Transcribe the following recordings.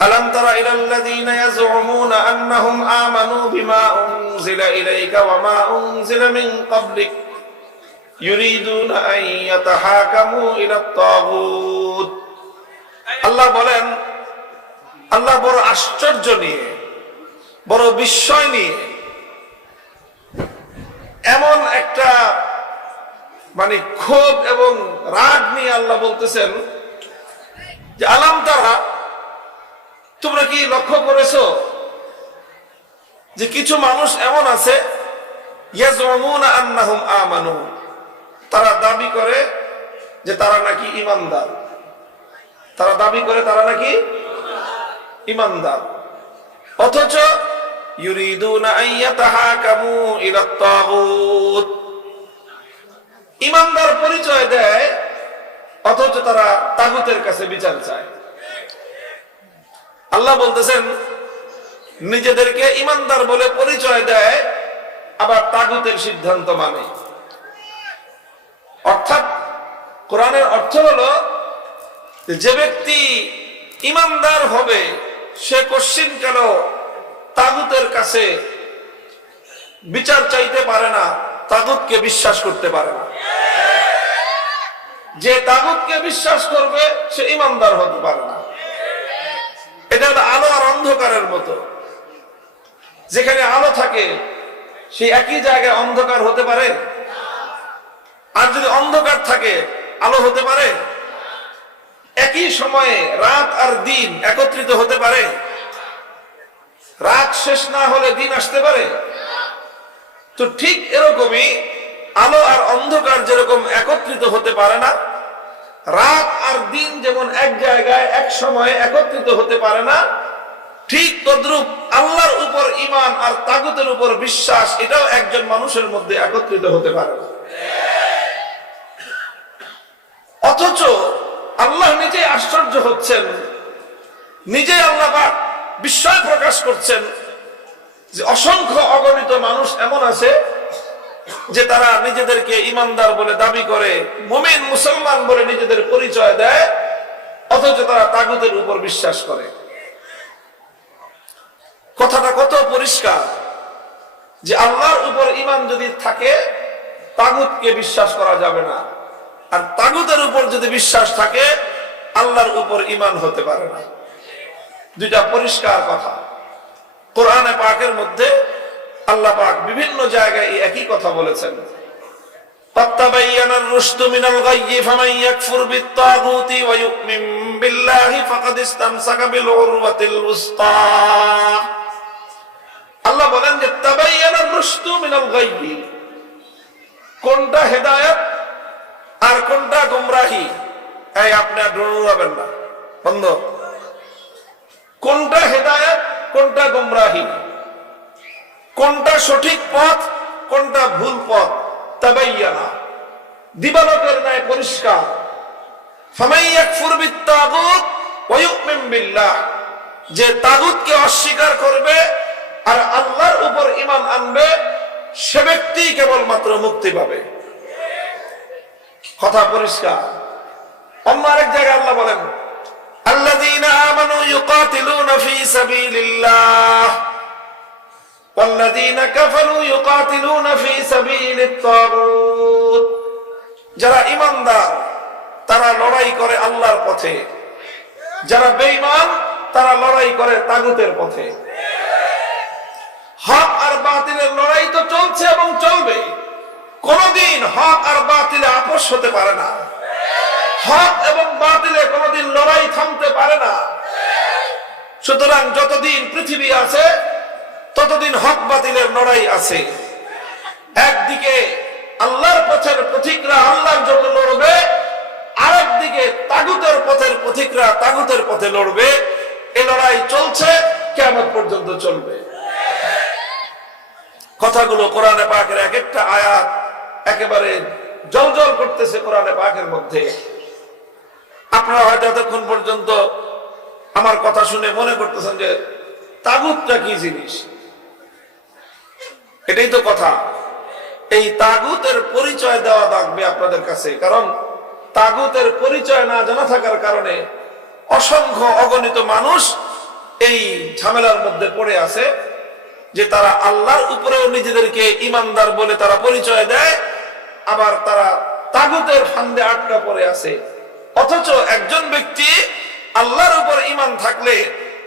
ألم تر إلى الذين يزعمون أنهم آمنوا بما أنزل إليك وما أنزل من قبلك يريدون أن يتحاكموا إلى الطاغوت আল্লাহ বলেন আল্লাহ বড় আশ্চর্য নিয়ে বড় বিস্ময় নিয়ে এমন একটা মানে ক্ষোভ এবং রাগ নিয়ে আল্লাহ বলতেছেন যে আলাম তারা তোমরা কি লক্ষ্য করেছ যে কিছু মানুষ এমন আছে? তারা দাবি করে যে তারা নাকি ইমানদার তারা দাবি করে তারা নাকি ইমানদার অথচ ইমানদার পরিচয় দেয়, অথচ তারা তাগুতের কাছে বিচার চায়। আল্লাহ বলতেছেন, নিজেদেরকে ইমানদার বলে পরিচয় দেয়, আবার তাগুতের সিদ্ধান্ত মানে। অর্থাৎ, কোরআনের অর্থ হলো, যে ব্যক্তি ইমানদার হবে, সে কশ্চিন কেন তাগুতের কাছে বিচার চাইতে পারে না, তাগুতকে বিশ্বাস করতে পারে না। যে তাগুতকে বিশ্বাস করবে, সে ইমানদার হতে পারে না। এটা হলো আলো আর অন্ধকারের মতো। যেখানে আলো থাকে, সেই একই জায়গায় অন্ধকার হতে পারে? আর যদি অন্ধকার থাকে, আলো হতে পারে? একই সময়ে রাত আর দিন একত্রিত হতে পারে? রাত শেষ না হলে দিন আসতে পারে? তো ঠিক এরকমই আলো আর অন্ধকার যেরকম একত্রিত হতে পারে না রাত আর দিন যেমন এক জায়গায়, এক সময়ে একত্রিত হতে পারে না, ঠিক তদ্রুপ আল্লাহর উপর ইমান আর তাগুতের উপর বিশ্বাস, এটাও একজন মানুষের মধ্যে একত্রিত হতে পারে অথচ আল্লাহ নিজে আশ্চর্য হচ্ছেন নিজে আল্লাহ বিস্ময় প্রকাশ করছেন যে অসংখ্য অগণিত মানুষ এমন আছে যে তারা নিজেদেরকে ইমানদার বলে দাবি করে, মুমিন মুসলমান বলে নিজেদের পরিচয় দেয়, অথচ তারা তাগুতের উপর বিশ্বাস করে। কথাটা কত পরিষ্কার যে আল্লাহর উপর ইমান যদি থাকে, তাগুতকে বিশ্বাস করা যাবে না। আর তাগুতের উপর যদি বিশ্বাস থাকে, আল্লাহর উপর ইমান হতে পারে না। দুইটা পরিষ্কার কথা। কোরআনে পাকের মধ্যে আল্লাহ পাক বিভিন্ন জায়গায় এই একই কথা বলেছেন। কোনটা হেদায়েত আর কোনটা গুমরাহি? এই আপনি আর ডরাবেন না। বন্ধ। কোনটা হেদায়েত, কোনটা গোমরাহি? কোনটা সঠিক পথ, কোনটা ভুল পথ? তাবাইয়ানা। দিবালকের ন্যায় পরিষ্কার। যে তাগুতকে অস্বীকার করবে আর আল্লাহর উপর ইমান আনবে, সে ব্যক্তি কেবলমাত্র মুক্তি পাবে। কথা পরিষ্কার। অন্য আরেক জায়গায় আল্লাহ বলেন আল্লাহ আমানু ইউকাতিলুনা ফি সাবিলিল্লাহ। والذين كفروا يقاتلون في سبيل الطاغوت যারা ইমানদার তারা লড়াই করে আল্লাহর পথে যারা বেঈমান তারা লড়াই করে তাগুতের পথে হক আর বাতিলের লড়াই তো চলছে এবং চলবে কোনদিন হক আর বাতিলে আপোষ হতে পারে না হক এবং বাতিলে কোনদিন লড়াই থামতে পারে না সুতরাং যতদিন পৃথিবী আছে ততদিন হক বাতিলের লড়াই আছে। একদিকে আল্লাহর পথের পথিকরা আল্লাহর জন্য লড়বে, আরেকদিকে তাগুতের পথের পথিকরা তাগুতের পথে লড়বে। এ লড়াই চলছে কেমন পর্যন্ত চলবে। কথাগুলো কোরআনে পাকের এক একটা আয়াত একেবারে জল জল করতেছে কোরআনে পাকের মধ্যে। আপনারা হয়তো এতক্ষণ পর্যন্ত আমার কথা শুনে মনে করতেছেন যে, তাগুতটা কি জিনিস? এটাই তো কথা। এই তাগুতের পরিচয় দেওয়া লাগবে আপনাদের কাছে, কারণ তাগুতের পরিচয় না জানা থাকার কারণে অসংখ্য অগণিত মানুষ এই ঝামেলার মধ্যে পড়ে আছে যে তারা আল্লাহর উপরেও নিজেদেরকে ইমানদার বলে তারা পরিচয় দেয়, আবার তারা তাগুতের ফান্দে আটকা পড়ে আছে। অথচ একজন ব্যক্তি আল্লাহর উপর ইমান থাকলে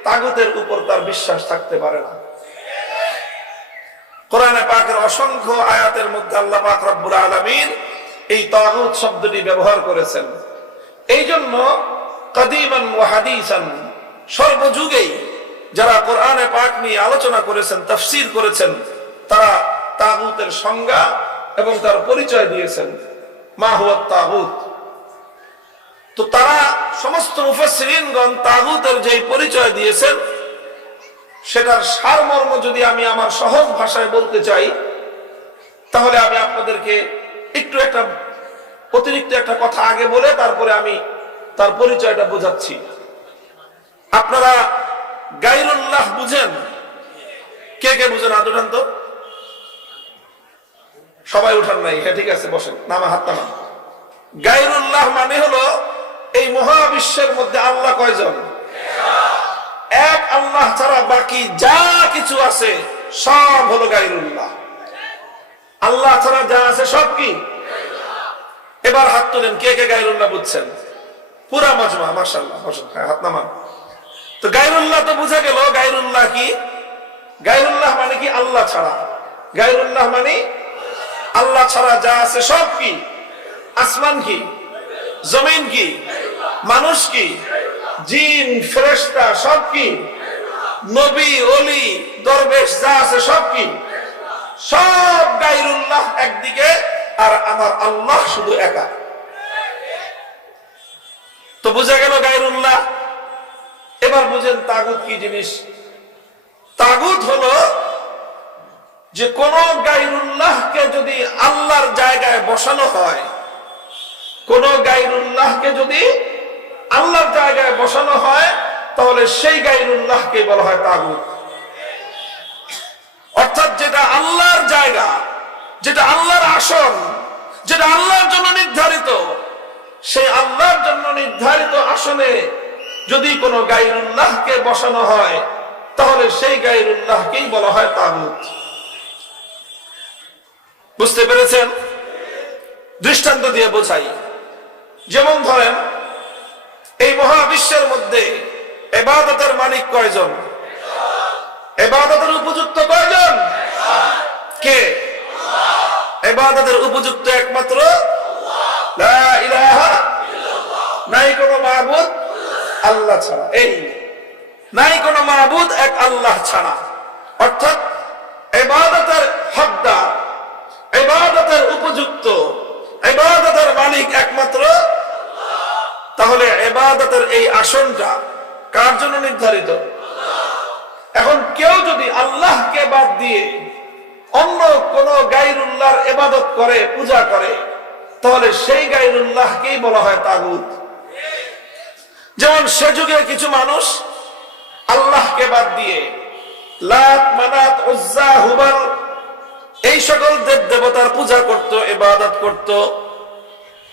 তাগুতের উপর তার বিশ্বাস থাকতে পারে না। কোরআনে পাকের অসংখ্য আয়াতের মধ্যে আল্লাহ পাক রব্বুল আলামিন এই তাগুত শব্দটি ব্যবহার করেছেন। এই জন্য কাদিমান ওয়া হাদিসান সর্বযুগেই যারা কোরআনে পাক নিয়ে আলোচনা করেছেন, তাফসীর করেছেন, তারা তাগুতের সংজ্ঞা এবং তার পরিচয় দিয়েছেন। মা হুয়া তাগুত। তো তারা সমস্ত মুফাসসিরিনগণ তাগুতের যেই পরিচয় দিয়েছেন সেটার সারমর্ম যদি আমি আমার সহজ ভাষায় বলতে চাই, তাহলে আমি আপনাদেরকে একটু একটা অতিরিক্ত একটা কথা আগে বলে তারপরে আমি তার পরিচয়টা বোঝাচ্ছি। আপনারা গাইরুল্লাহ বুঝেন? কে কে বুঝেন হাত সবাই উঠান নাই। হ্যাঁ ঠিক আছে, বসেন। নামা, হাত নামা। গাইরুল্লাহ মানে হলো এই মহাবিশ্বের মধ্যে আল্লাহ কয়জন? আল্লাহ ছাড়া বাকি যা কিছু আছে, সব হলো গাইরুল্লাহ। আল্লাহ ছাড়া যা আছে, সব কি? এবার হাত তোলেন, কে কে গাইরুল্লাহ বুঝছেন? পুরা মজমা মার্শাল্লাহ হ্যাঁ হাত নামান। তো গাইরুল্লাহ তো বুঝা গেল, গাইরুল্লাহ কি? গাইরুল্লাহ মানে কি আল্লাহ ছাড়া? গাইরুল্লাহ মানে আল্লাহ ছাড়া যা আছে, সব কি? আসমান কি? জমিন কি? মানুষ কি? জিন, ফেরেশতা, সব কি? নবী, অলি, দরবেশ যা আছে সব কি? সব গাইরুল্লাহ একদিকে আর আমার আল্লাহ শুধু একা। তো বোঝা গেল গাইরুল্লাহ? এবার বুঝেন তাগুত কি জিনিস? তাগুত হলো যে কোন গাইরুল্লাহকে যদি আল্লাহর জায়গায় বসানো হয়, কোন গাইরুল্লাহকে যদি আল্লাহর জায়গায় বসানো হয় তাহলে সেই গাইরুল্লাহকে বলা হয় তাগুত। অর্থাৎ যেটা আল্লাহর জায়গা, যেটা আল্লাহর আসন, যেটা আল্লাহর জন্য নির্ধারিত, সেই আল্লাহর জন্য নির্ধারিত আসনে যদি কোনো গাইরুল্লাহকে বসানো হয়, তাহলে সেই গাইরুল্লাহকেই বলা হয় তাগুত। বুঝতে পেরেছেন? দৃষ্টান্ত দিয়ে বোঝাই। যেমন ধরেন, এই মহাবিশ্বের মধ্যে এবাদতের মালিক কয়জন? এবাদতের উপযুক্ত কয়জন? কে? এবাদতের উপযুক্ত একমাত্র নাই কোনো মাহবুদ আল্লাহ ছাড়া। এই নাই মাহবুদ এক আল্লাহ ছাড়া। অর্থাৎ এবাদতের হকদার, এবাদতের উপযুক্ত, এবাদতের মালিক একমাত্র তাহলে এবাদতের এই আসনটা কার জন্য নির্ধারিত? এখন কেউ যদি আল্লাহকে বাদ দিয়ে অন্য কোন গাইরুল্লাহর এবাদত করে, পূজা করে, তাহলে সেই গাইরুল্লাহকেই বলা হয় তাগুত। যেমন সে যুগে কিছু মানুষ আল্লাহকে বাদ দিয়ে লাত মানাত উজ্জা হুবাল, এই সকল দেব দেবতার পূজা করত এবাদত করত।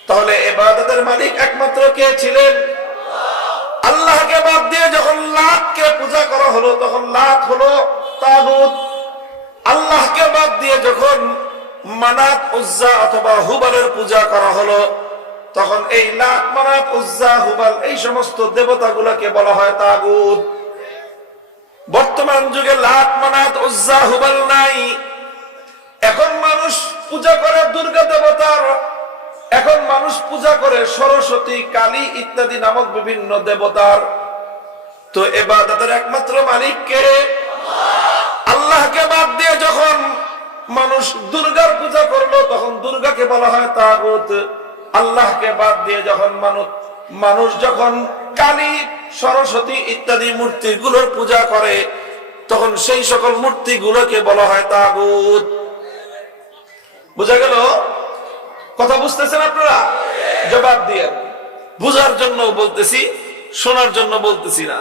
তাহলে এবাদতের মালিক একমাত্র কে ছিলেন? আল্লাহকে বাদ দিয়ে যখন লাতকে পূজা করা হলো, তখন লাত হলো তাগুত। আল্লাহকে বাদ দিয়ে যখন মানাত উজ্জা অথবা হুবালের পূজা করা হলো, তখন এই লাত মানাত উজ্জা, হুবাল, এই সমস্ত দেবতাগুলোকে বলা হয় তাগুত। বর্তমান যুগে লাত মানাত উজ্জা, হুবাল নাই। এখন মানুষ পূজা করে দুর্গা দেবতার মানুষ পূজা করে, সরস্বতী, কালী ইত্যাদি নামক বিভিন্ন দেবতার। তো এবাদতের একমাত্র মালিককে আল্লাহকে বাদ দিয়ে যখন মানুষ দুর্গার পূজা করল, তখন দুর্গাকে বলা হয় তাগুত। আল্লাহকে বাদ দিয়ে যখন মানুষ মানুষ যখন কালী, সরস্বতী ইত্যাদি মূর্তিগুলোর পূজা করে, তখন সেই সকল মূর্তিগুলোকে বলা হয় তাগুত। বোঝা গেল? কথা বুঝতেছেন আপনারা? জবাব দিয়ে। বুঝার জন্য বলতেছি শোনার জন্য বলতেছি না।